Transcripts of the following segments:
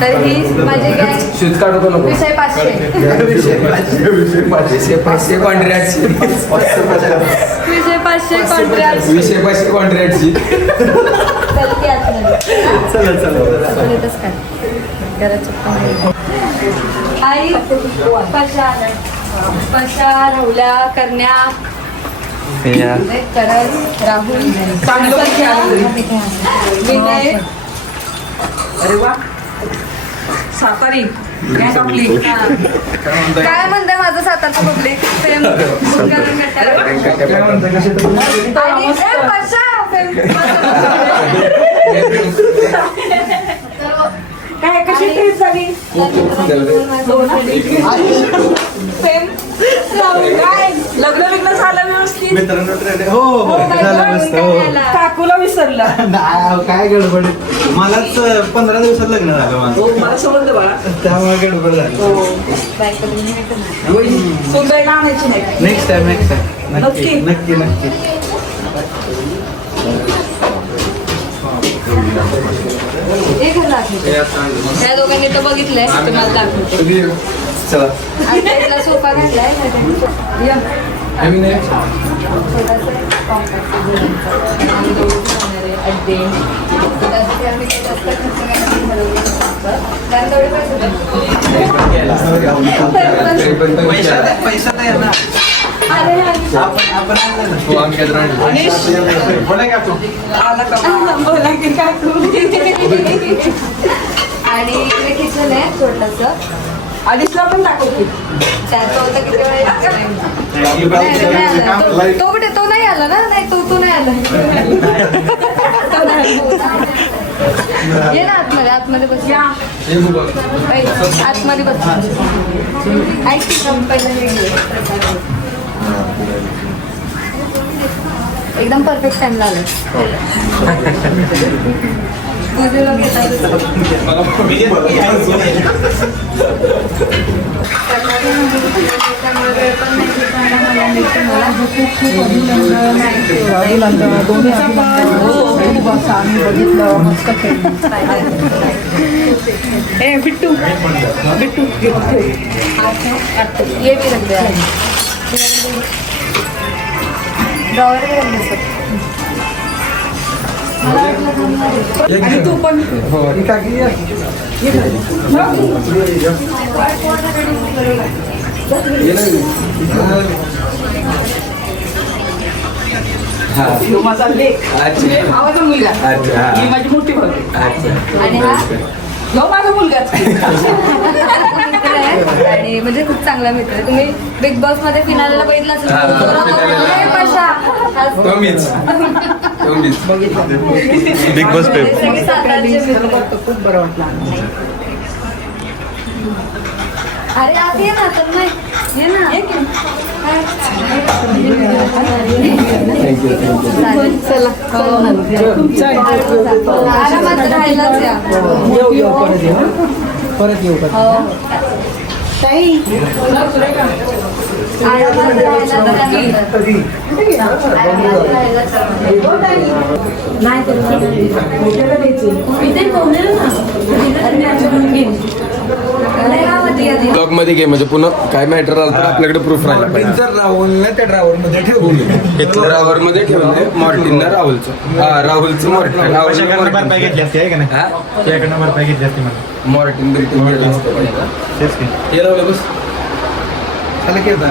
तर ही माझी gas shoes काढतो नको. विषय 500 विषय 500 कॉन्ट्रॅक्टची. विषय 500 कॉन्ट्रॅक्ट. विषय 500 कॉन्ट्रॅक्टची. चल की आतमध्ये. चला येतच काय घराचं आई कशा राहुल्या करण्या करत राहुल विनय. अरे वा सातारी काय म्हणते माझं सातारचं पब्लिक प्रेम काय कशी ट्रीप झाली काय लग्न बिग्न झालं व्यवस्थित हो झालं मस्त हो. काकूला विसरलं काय गडबड मलाच 15 दिवसात लग्न झालं माझं मला समजलं बाळा त्यामुळे गडबड झाली सुंदरला आणायची नाही नेक्स्ट टाइम नक्की नक्की. नक्की नक्की त्या दोघांनी तर बघितलंय तुम्हाला दाखवते. चला आता सोफा घातलाय पैसा नाही ना आपण बोला की काकू आणि इकडे किचन आहे छोटस. आधीचला पण दाखव की त्याचं होतं किती वेळा तो कुठे तो नाही आला ना. नाही तो नाही आला. ये ना आतमध्ये आतमध्ये बस. आतमध्ये बस. ऐक एकदम परफेक्ट टाइम लागला. तुझे लोक येतात बिट्टू बिट्टू ये भी रख दिया ड्रॉवर भी रख दे सब. आणि तू पण माझा लेख आवाजा मुलगा ही माझी मोठी भाऊ आणि हा ह्यो माझा मुलगाच मित्र आहे आणि म्हणजे खूप चांगला मित्र आहे. तुम्ही बिग बॉस मध्ये फिनालेला बघितलं असेल. बिग बॉस खूप बरं वाटलं अरे आत ये ना तर नाही ये ना चला आरामात राहायलाच या. परत येऊ का ताई आरामात राहायला ब्लॉग मध्ये घे म्हणजे पुन्हा काय मॅटर आलं तर आपल्याकडे प्रूफ राहिला पाहिजे. जर राहुलने त्या ड्रायव्हर मध्ये ठेवली ड्रायव्हर मध्ये ठेवले मॉर्टिननं राहुलचं. राहुलचं मॉर्टिन भरपाई घेतली असती आहे का नाही त्याकडनं भरपाई घेतली असती मला मॉर्टिन बिल्टिन गेलं असतं. तेच की हे लावलं बस त्याला केलं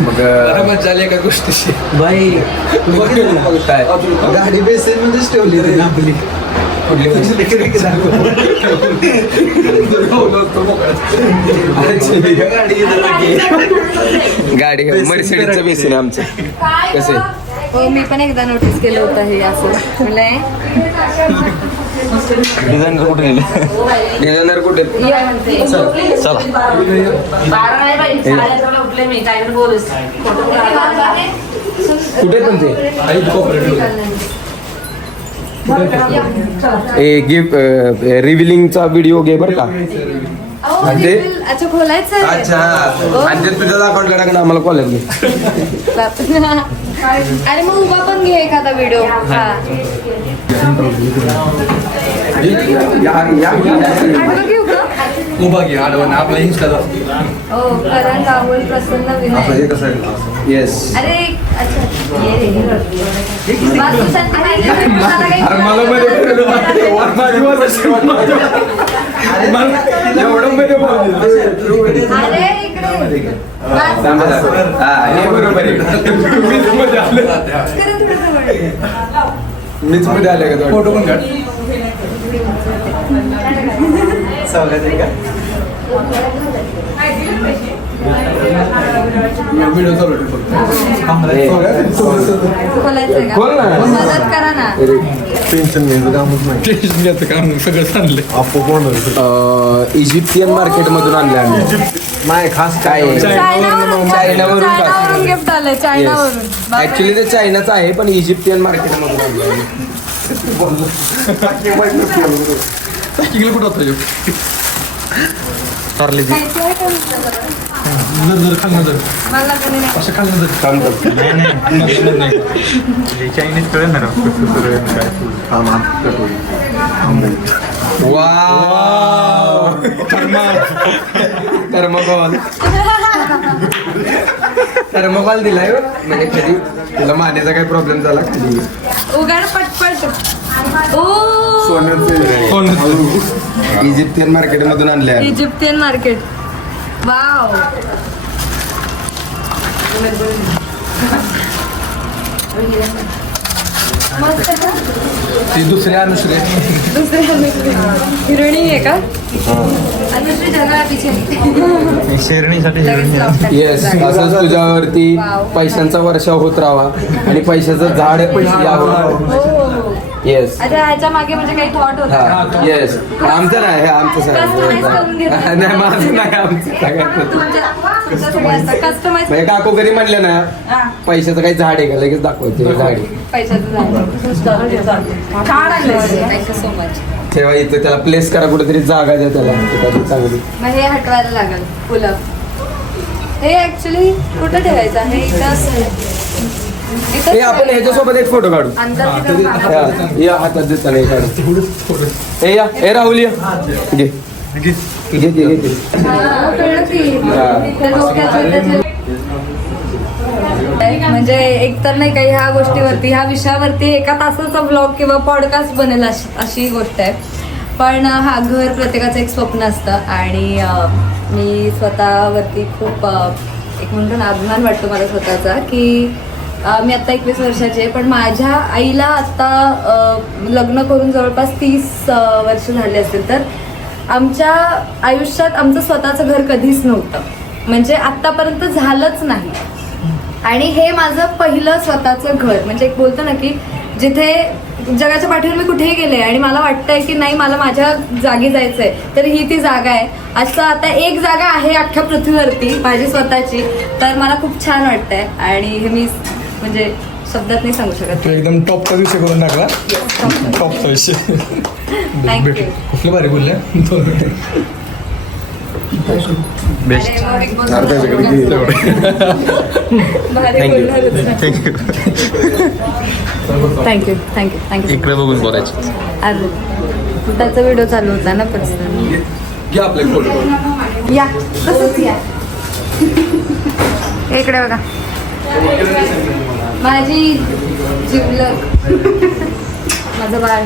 मग मजा आली एका गोष्टीशी. बाई काय गाडी बेसेल मध्येच ठेवली होती आपली गाडी मर्सिडीजचं बेसिन आमचं कसं आहे. हो मी पण एकदा नोटीस केलं होतं हे असं म्हणलंय. डिझायनर कुठे गेले. डिझायनर कुठे चला कुठे पण ते गिफ्ट रिव्हिलिंगचा व्हिडिओ घे बरं का. म्हणजे अच्छा खोलायचं अच्छा आणि ते तुझ्या अकाउंट कडे आम्हाला कॉल येत. अरे मग उभा पण घे एखादा व्हिडिओ. आडवं घेऊ का? उभा घे आडवण आपला इंस्टाला हो करण राहुल प्रसन्न विनय कसं आहे येस. अरे अच्छा ये रे बाजू त्यांचं माहिती आहे, मला काही अरे मला मध्ये एवढं मध्ये बोलले. अरे इकडे बाजू. थांबा, थांबा. हा, हे बरोबर आहे. मीच मध्ये आले. करण थोडं जवळ. मीच मध्ये आले का फोटो पण काढ व्हिडिओ चालू खोलायचंय का? खोल ना. मदत करा ना. टेन्शन घ्यायचं काम सगळं चाललंय इजिप्शियन मार्केट मधून आणले आम्ही. नाही खास काय आहे? चायनावरून चायनावरून गिफ्ट आलंय चायनावरून. ऍक्च्युली ते चायनाच आहे पण इजिप्शियन मार्केट मधून आणलं. किलो कुठं होतं चार्लीची खायचं आहे का नुसतं? जर खाल्लं तर मला कधी नाही. असं खाल्लं तर चायनीज कळेल ना थर्मोकॉल दिलाय म्हणजे कधी तुला मानेचा काही प्रॉब्लेम झाला कधी उघड पटपट. ओ इजिप्शियन मार्केट मधून आणले आहे. Egyptian market. वाव. मस्त का? ती दुसरी अनुश्री दुसरे हिरोणी आहे का? अनुश्री जगा पिछे शेरणीसाठी लगेच lock टाक. येस असंच तुझ्यावरती पैशांचा वर्षाव होत राहावा आणि पैशाचं झाड यावं. हो. येस. अच्छा ह्याच्या मागे म्हणजे काही थॉट होता. हा येस. आमचं नाही हे आमचं Customize करून घेतलं. सगळं नाही माझं नाही आमचं सगळ्यांचं. कस्टमाइज म्हणजे काकू कधी म्हणलं ना पैशाचं काही झाड आहे का लगेच दाखवायचं झाड आहे. पैशाचं झालं. छान आणलं. Thank you so much. तेव्हा इथं त्याला प्लेस करा कुठेतरी जागा द्या त्याला त्याची चांगली. मग हे हटवायला लागेल फुलं. हे ऍक्च्युली कुठं ठेवायचं आहे? हे आपण ह्याच्यासोबत एक फोटो काढू. अंतर या हातात देताना हे काढू. हे या हे राहुल या घे घे घे घे. म्हणजे एकतर नाही का ह्या गोष्टीवरती ह्या विषयावरती एका तासाचा ब्लॉग किंवा पॉडकास्ट बनेल अशी गोष्ट आहे. पण हा घर प्रत्येकाचं एक स्वप्न असतं आणि मी स्वतःवरती खूप एक म्हणतो ना अभिमान वाटतो मला स्वतःचा की मी आत्ता 21 वर्षाची आहे पण माझ्या आईला आत्ता लग्न करून जवळपास 30 वर्ष झाले असतील तर आमच्या आयुष्यात आमचं स्वतःचं घर कधीच नव्हतं. म्हणजे आत्तापर्यंत झालंच नाही. आणि हे माझं पहिलं स्वतःचं घर म्हणजे एक बोलतो ना की जिथे जगाच्या पाठीवर मी कुठेही गेले आणि मला वाटतंय की नाही मला माझ्या जागी जायचंय तर ही ती जागा आहे. असं आता एक जागा आहे अख्ख्या पृथ्वीवरती माझी स्वतःची तर मला खूप छान वाटतंय आणि हे मी म्हणजे शब्दात नाही सांगू शकत. एकदम टॉपचा विषय करून टाकला टॉपचा विषय थँक्यू. कुठलं भारी बोलले बेस्ट थँक्यू थँक्यू थँक्यू. इकडे बघून बोलायचं अरे त्याचा व्हिडिओ चालू होता ना पर्सनल. घ्या आपले फोटो या तसंच या इकडे बघा माझी जिवलग माझं बाळ.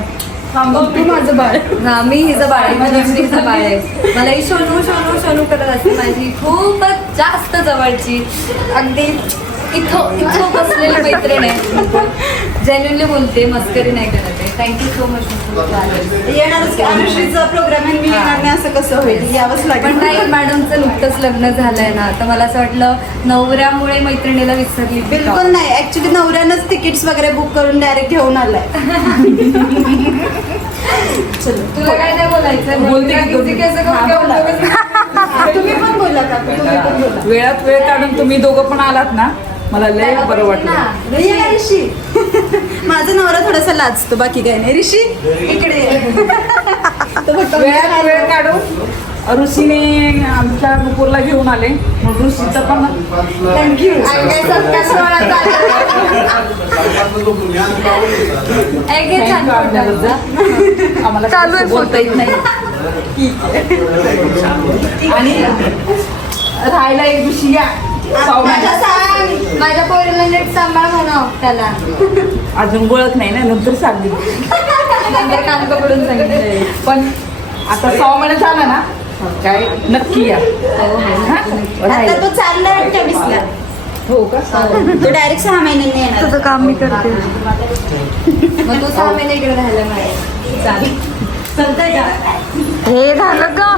तू माझं बाळ. हा मी हिचं बाळ आहे. माझी हिचं बाळ आहे. मला ही शोनू शोनू शोनू करत असते. माझी खूपच जास्त जवळची अगदी इथं इथं बसलेली मैत्रीण आहे. जेन्युअनली बोलते मस्करी नाही करत आहे. Thank you so much. येणारच की अनुश्रीचा प्रोग्राम आहे मी येणार नाही असं कसं होईल यावंच पण लागेल. नाही मॅडमचं नुकतंच लग्न झालंय ना तर मला असं वाटलं नवऱ्यामुळे मैत्रिणीला विसरली. बिलकुल नाही ऍक्च्युली नवऱ्यानंच तिकीट्स वगैरे बुक करून डायरेक्ट घेऊन आलाय. चलो तुला काय नाही बोलायचं बोलते की किती केस तुम्ही पण बोला का तुम्ही पण बोला. वेळात वेळ काढून तुम्ही दोघं पण आलात ना मला लय बरं वाटलं. ये ना ऋषी. माझा नवरा थोडासा लाजतो बाकी काही नाही. ऋषी इकडे ये. तो फक्त वेळात वेळ काढून ऋषीने आमच्या नुपूरला घेऊन आले मग ऋषीचं पण थँक्यू. आणि काय सत्कार सोहळा चालू. आम्हाला चालू आहे बोलता येत नाही. आणि राहायला एक दिवशी या मला पाहुण्याला. सांग, माझ्या पोरीला नीट सांभाळ म्हणाव त्याला. अजून ओळख नाही ना नंतर सांगली. नंतर कान पकडून सांगितलंय. पण आता 6 महिने झाला ना काय नक्की या. हा? आता राहायला. तो चालला 28ला. हो का तो डायरेक्ट 6 महिन्यांनी येणार. तुझं काम मी करते. मग तू 6 महिने इकडे राहायला नाही. चालेल. चालतंय का? हे झालं का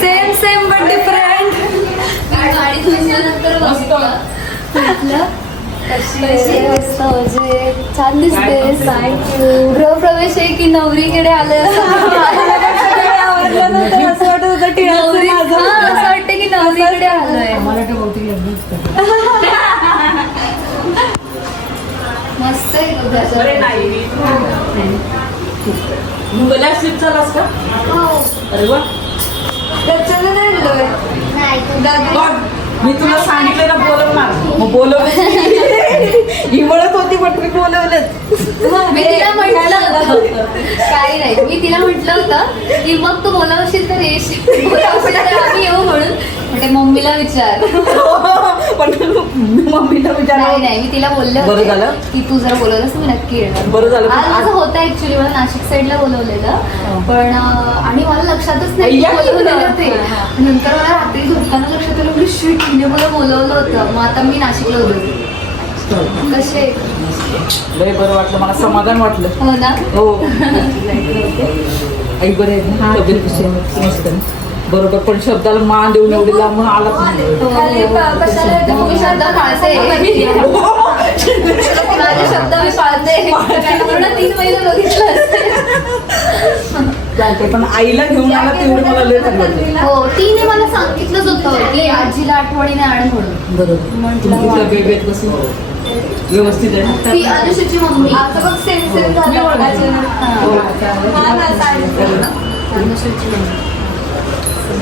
सेम सेम बट डिफरंट. गाडी धुतल्यानंतर बघितलं छान दिसते. गृहप्रवेश आहे की नवरीकडे आले आवडल्यानंतर असं वाटत होतं टिळाचं माझं. असं वाटतं की नवरीकडे आलोय. मस्त आहे बघ बरे त्याच्यावर. नाही मुंबईला शिफ्ट झालास का? अरे वा. त्याच्यानं राहिलोय. बघ, मी तुला सांगितलं ना बोलवणार मग बोलवलं. ही म्हणत होती पण मी बोलवलं. मी तिला म्हटलं होतं काही नाही. मी तिला म्हटलं होतं की मग तू बोलावशील तर येशील, बोलावशील तर आम्ही येऊ म्हणून. म्हणजे मम्मीला विचार. पण मम्मीला नाही विचारावं. नाही, मी तिला बोलले बरं होते झालं. की तू जर बोलवलंस तर मी नक्की येणार. बरं झालं. आज असं होतं ऍक्च्युली मला नाशिक साईडला बोलवलेलं पण आणि मला लक्षातच नाही की या की बोलवलेलं ते. तुला. नंतर मला रात्री झोपताना लक्षात आलं की शिट तिने मला बोलवलं होतं. मग आता मी नाशिकला होते. कसे लय बरं वाटलं मला समाधान वाटलं. हो ना. हो आई बरं आहे ना? तब्येत कशी आहे? मस्त आहे. बरोबर पण शब्दाला मान देऊन एवढी लांबून आलाच नाही. खाली कशाला येते? मी शब्द पाळते. माझे शब्द मी पाळते. पूर्ण 3 महिने बघितलं असते. चालतंय पण आईला घेऊन आला तेवढं मला लय चांगलं. हो तिने मला सांगितलंच होतं की आजीला आठवणीने आण म्हणून. बरोबर तुमच्या बेबीत कशी व्यवस्थित आहे ना? ती अनुषूची मम्मी. आता बघ सेम सेम झालं. हो. हा ना, साडी. अनुषूची मम्मी.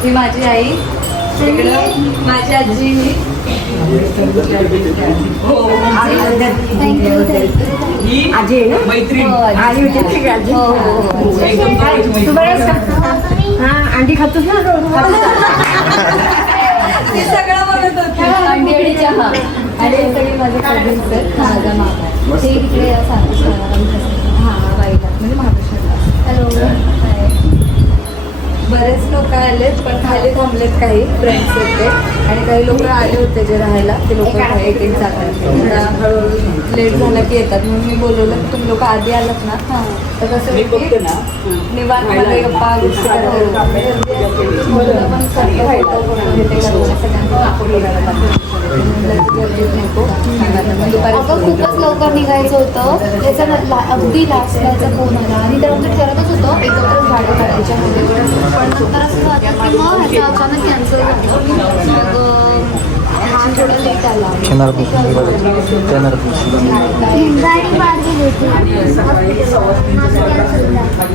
ती माझी आई, इकडं माझी आजी. मी हो. थँक्यू. ही मैत्रीण. हो हो. एकदम जवळची मैत्रीण. अंडी खातोस ना? ती सगळं बघत होती. अंडी आणि चहा. आणि हे सगळे माझे cousins आहेत. माझा मामा ते तिकडे सांगतो. हा वाईला म्हणजे महाराष्ट्राला. हॅलो. बरेच लोक आलेत पण खाली थांबलेत. काही फ्रेंड्स होते आणि काही लोक आले होते जे राहायला. ते लोक एक एक जातात. हळूहळू लेट झाला की येतात म्हणून मी बोलवलं की तुम्ही लोक आधी आलात ना तर कसं मी होतं की बघते ना निवांत मध्ये गप्पा गोष्टी करायला बोलणं पण सारखं व्हायचं. कोणाला हे ते करणं सगळ्यांना support करायला लागतं. गर्दीत नको. मग दुपारी अगं खूपच लवकर निघायचं होतं. त्याचा अगदी लास्टचा फोन आला आणि तर आमचं ठरतच होतं एकत्रच गाडी काढायच्या मध्ये. पण नंतर असं झालं की मग ह्याचा अचानक कॅन्सल झालं. मग हा थोडं लेट आला.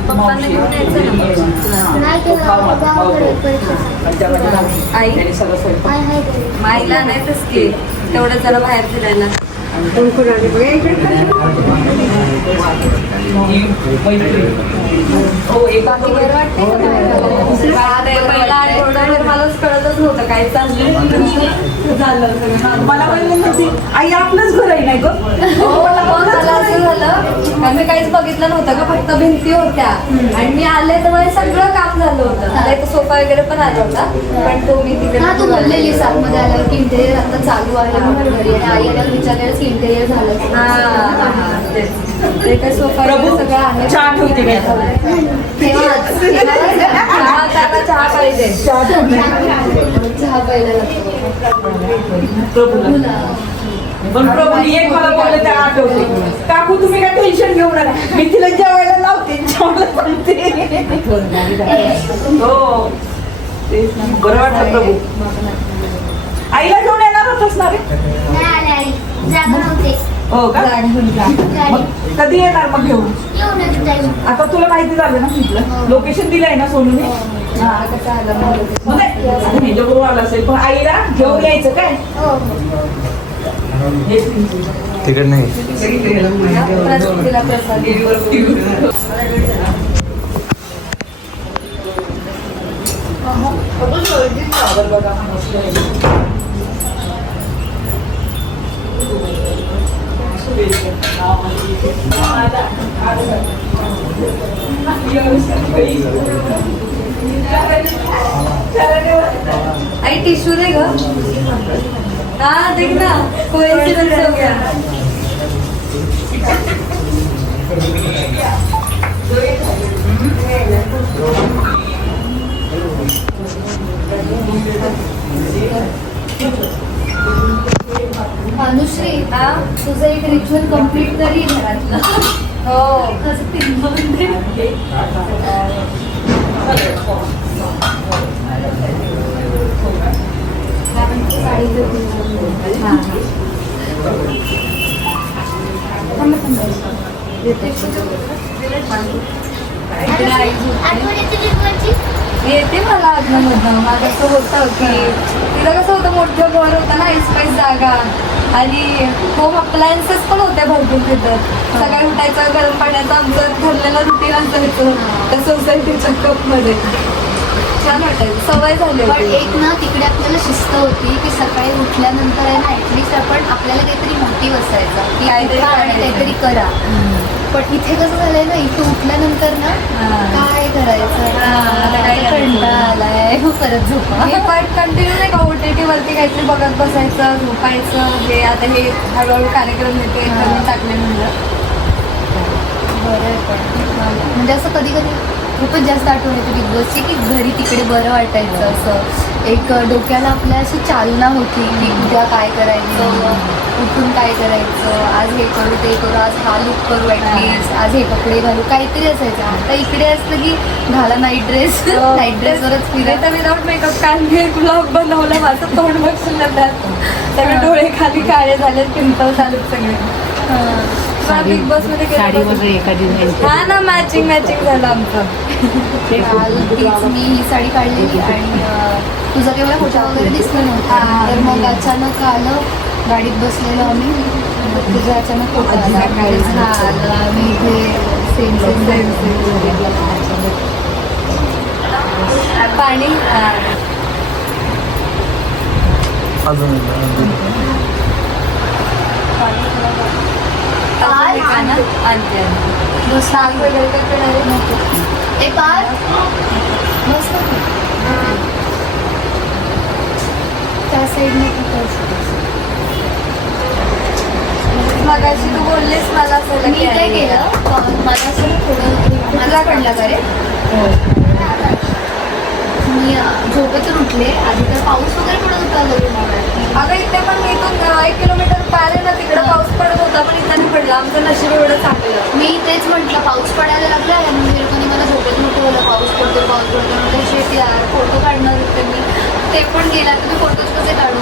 पप्पांना घेऊन यायचं ना. आई माईला आणायचंच की तेवढं जरा बाहेर फिरायला. ही मैत्रीण. हो एक बाकी बरं वाटतंय का बाहेर? पहिला आठवड्याभर मलाच कळतच नव्हतं काय चाललंय. झालं सगळं. मला म्हणली नव्हती आई आपलंच घर आहे नाही ग. मग मला असं झालं कारण मी काहीच बघितलं नव्हतं का फक्त भिंती होत्या आणि मी आले तर मला सगळं काम झालं होतं. मला एक सोफा वगैरे पण आला होता पण तो मी तिकडे हा तू बोललेली सातमध्ये आल्यावर की इंटेरियर आता चालू आहे म्हणून घरी आणि आई आल्यावर विचारलेलं की इंटेरियर झालं. हा तेच. ते काय सोफा प्रभू वगैरे सगळं आहे. चहा ठेवते काय? चहा त्याला चहा पाहिजे. चहा प्यायला लागतो. प्रभूला पण प्रभूनी एक मला बोलले त्या आठवते काकू तुम्ही काय टेन्शन घेऊ नका मी तिला जेवायला लावते जेवायला सांगते. हो तेच ना. बरं वाटतं प्रभू. आईला घेऊन येणार होतच ना रे. जागा नव्हते. हो का मग कधी येणार मग घेऊन येऊ नेक्स्ट टाइम. आता तुला माहिती झालं ना तिथलं लोकेशन दिलंय ना सोनूने मग काय? आता ह्याच्याबरोबर आला असेल पण आईला घेऊन यायचं काय हो. तिकड नाही तिला प्रसाद आई टिश्यू दे ग हा देख ना कोइन्सिडेंस हो गया अनुश्री हा तुझं एक रिच्युअल कम्प्लीट तरी घरातलं. हो असं तीन साडी येते मला आजमधनं माझं असं होतं की तिला कसं होतं मोठं घर होतं ना स्पेस जागा आणि होम अप्लायन्सेस पण होत्या भरपूर तिथं सकाळी उठायचं गरम पाण्याचं आमचं ठरलेलं रुटीन असायचं त्या सोसायटीच्या कपमध्ये छान वाटायचं सवय झाली पण होती एक ना तिकडे आपल्याला शिस्त होती की सकाळी उठल्यानंतर आहे ना ऍटलिस्ट आपण आपल्याला काहीतरी मोटिव्ह असायचा की काहीतरी उठा आणि करायचं. काहीतरी करा. पण इथे कसं झालंय ना इथे उठल्यानंतर ना काय करायचं आता काय आता कंटाळा आलाय हो परत झोपा. मी पण कंटिन्यू नाही का OTT वरती काहीतरी बघत बसायचं झोपायचं हे आता हे हळूहळू कार्यक्रम येते करून टाकले म्हणलं बरं आहे पण म्हणजे असं कधी कधी खूपच जास्त आठवण येते बिग बॉसची की घरी तिकडे बरं वाटायचं असं एक डोक्याला आपल्या अशी चालना होती की उद्या काय करायचं उठून काय करायचं आज हे करू ते करू आज हा लुक करू ॲटलिस्ट आज हे कपडे घालू काहीतरी असायचं. आता इकडे असतं की घाला नाईट ड्रेस नाईट ड्रेसवरच फिरायचं. तर विदाऊट मेकअप काढले ब्लॉग बनवला माझं तोंड बघशील ना त्यात सगळे डोळे खाली काळे झाले पिंपल झालेत सगळे बिग बॉस मध्ये हा ना मॅचिंग झालं आमचं काल तीच मी ही साडी काढलेली आणि तुझा केवढा फोटो वगैरे दिसला नव्हता. तर मग अचानक आलं गाडीत बसलेलो आम्ही मग तुझा अचानक फोटो आला आम्ही इथे सेम पाणी अजून आणते सांग वगैरे काय करणार आहे नको ए पार मस्त त्या साईडने मगाशी तू बोललीस मला असं मी काय केलं मला असं ना थोडं मला पडला का रे मी झोपेतून उठले आधी तर पाऊस वगैरे पडत होता लग्न अगं इथे पण मी इथून 1 किलोमीटर पाहिलं ना तिकडं पाऊस पडत होता पण इथं नाही पडला आमचं नशीब एवढं चांगलं मी तेच म्हटलं पाऊस पडायला लागला आणि मग लोकांनी मला झोपेतून उठवलं पाऊस पडतो म्हटलं शेट यार फोटो काढणार होते मी ते पण गेला तर मी फोटोज कसे काढू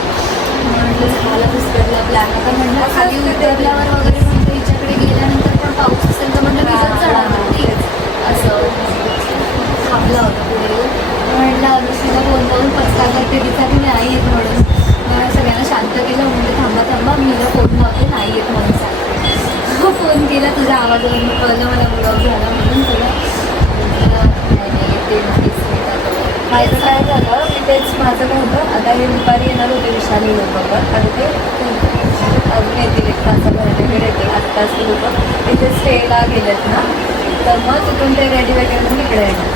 म्हटलं झाला बिस्कटला प्लॅन आता म्हटलं खाली उतरल्यावर वगैरे म्हटलं हिच्याकडे गेल्यानंतर पण पाऊस असेल तर म्हटलं भिजत जाणार होती असं थांबला होता पुढे येऊन म्हटलं अनुश्रीला फोन करून पचका करते तिचा की नाही येत म्हणून सगळ्यांना शांत केलं म्हणजे थांबा मी जर फोन लावते नाही येत म्हणून सांग फोन केला तुझ्या आवाजावरून कळलं मला ब्लॉग झाला म्हणून सगळं नाही येते नक्कीच माझं काय झालं मी तेच माझं काय होतं आता हे दुपारी येणार होते विशाली लोक पण आता ते अजून येतील 1 तासाभरात वगैरे येतील आत्ताच लोक इथे स्टेला गेलेत ना तर मग तिथून ते रेडी वगैरे म्हणून इकडे येणार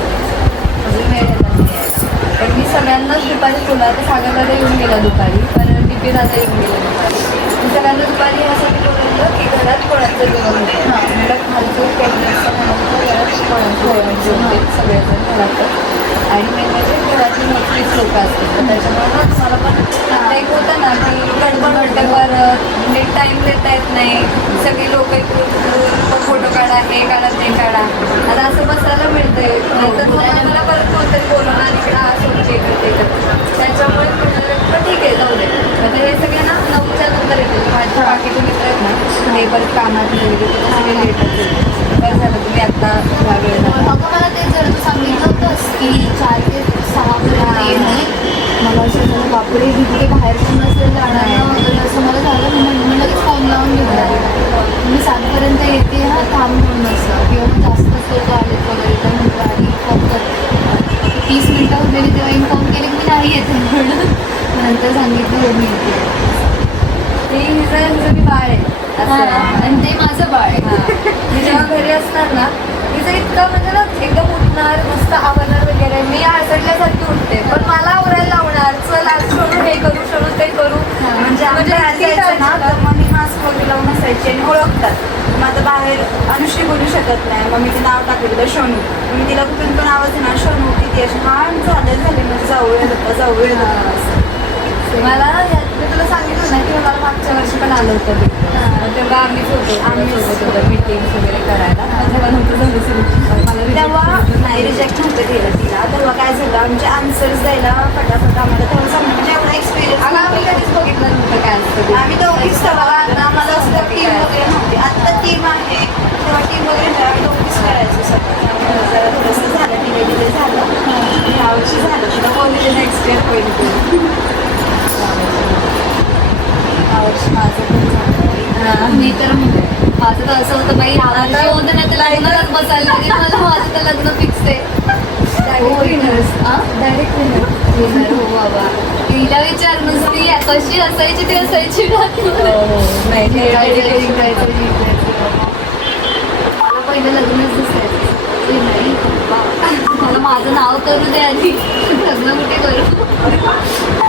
अजून वेळ येणार नाही यायला. तर मी सगळ्यांनाच दुपारी बोला तर सागरदादा येऊन गेला दुपारी पण DP दादा येऊन गेला दुपारी मी सगळ्यांना दुपारी यासाठी बोलवलं की घरात कोणाचं जेवण होतं मला खालचं कॅबिनेटचं म्हणून घरात कोणाचं जेवण होते सगळेजण घरातच आणि मेन म्हणजे घरातली मोठीच लोक असतात तर त्याच्यामुळे ना मला पण एक होतं ना की गडबड वाटल्यावर नीट टाईम देता येत नाही सगळी लोक फोटो काढा हे काढा ते काढा आता असं बसायला मिळतंय नाहीतर मला परत कोणतरी बोलवणार इकडं असं ते करते त्याच्यामुळे म्हटलं ठीक आहे जाऊ दे आता हे सगळे ना 9च्या नंतर येतील माझ्या बाकीचे मित्र आहेत ना हे परत कामात वगैरे ते सगळे लेटच येते. बरं झालं तुम्ही आता ह्या वेळेला अगं मला ते जर तू सांगितलं होतंस की 4 ते 6 पर्यंत ये म्हणून. मला असं झालं बापरे इथे बाहेर पण नसेल जाणार ना वगैरे असं मला झालं. मी लगेच फोन लावून घेतला मी 7 पर्यंत येते हा थांब म्हणून असं किंवा मग जास्तच लोक आलेत वगैरे तर म्हटलं आधी इन्फॉर्म करते. 30 मिनिटं होते तेव्हा इन्फॉर्म केले की मी नाही येते म्हणून नंतर सांगितलं हो मी येते. ते हिचं मी बाळ आहे असं आहे. आणि ते माझं बाळ आहे. मी जेव्हा घरी असणार ना तिचं इतकं म्हणजे ना एकदम उठणार मस्त आवरणार वगैरे मी आळसटल्यासारखी उठते पण मला आवरायला लावणार चल आज सोडून हे करू सोडून ते करू म्हणजे आम्ही बाहेर इतकी जायचो ना काळजी तर मग मी मास्क वगैरे लावून असायची आणि ओळखतात. मग आता बाहेर अनुश्री बोलू शकत नाही मग मी ते नाव टाकलेलं शोनू. मी तिला कुठून पण आवाज येणार शोनू किती अशी हा झाले म्हणजे जाऊया असं. मला मी तुला सांगितलं ना की मला मागच्या वर्षी पण आलं होतं Big Boss. मग तेव्हा आम्हीच होतो सोबत होतो मीटिंग्स वगैरे करायला तेव्हा नव्हतं झालं सिलेक्शन मला तेव्हा नाही रिजेक्ट नव्हतं केलं तिला. तेव्हा काय झालं आमचे आन्सर्स द्यायला फटाफट आम्हाला तेव्हा सांगणं म्हणजे एवढा एक्सपिरियन्स आम्ही कधीच बघितलं नव्हतं काय असतं ते. आम्ही दोघीच तेव्हा आम्हाला असं टीम वगैरे नव्हती. आत्ता टीम आहे तेव्हा टीम वगैरे नाही. आम्ही दोघीच करायचो सगळं. जरा थोडंसं झालं डिले झालं. यावर्षी झालं तुला बोलले नेक्स्ट इयर होईल ते. यावर्षी माझं पण झालं. मी तर माझं तर असं होतं बाई आता होतं नाही तर लग्नालाच बसायला लागेल मला. माझं तर लग्न फिक्स आहे. डायरेक्ट विनर हो बाबा तिला विचार नुसती कशी असायची ती असायची ना. नाही जिंकायचं जिंकायचं जिंकायचं बाबा. मला पहिलं लग्नच दिसायचं ते नाही बाबा. मला माझं नाव करू दे आधी लग्न कुठे करू.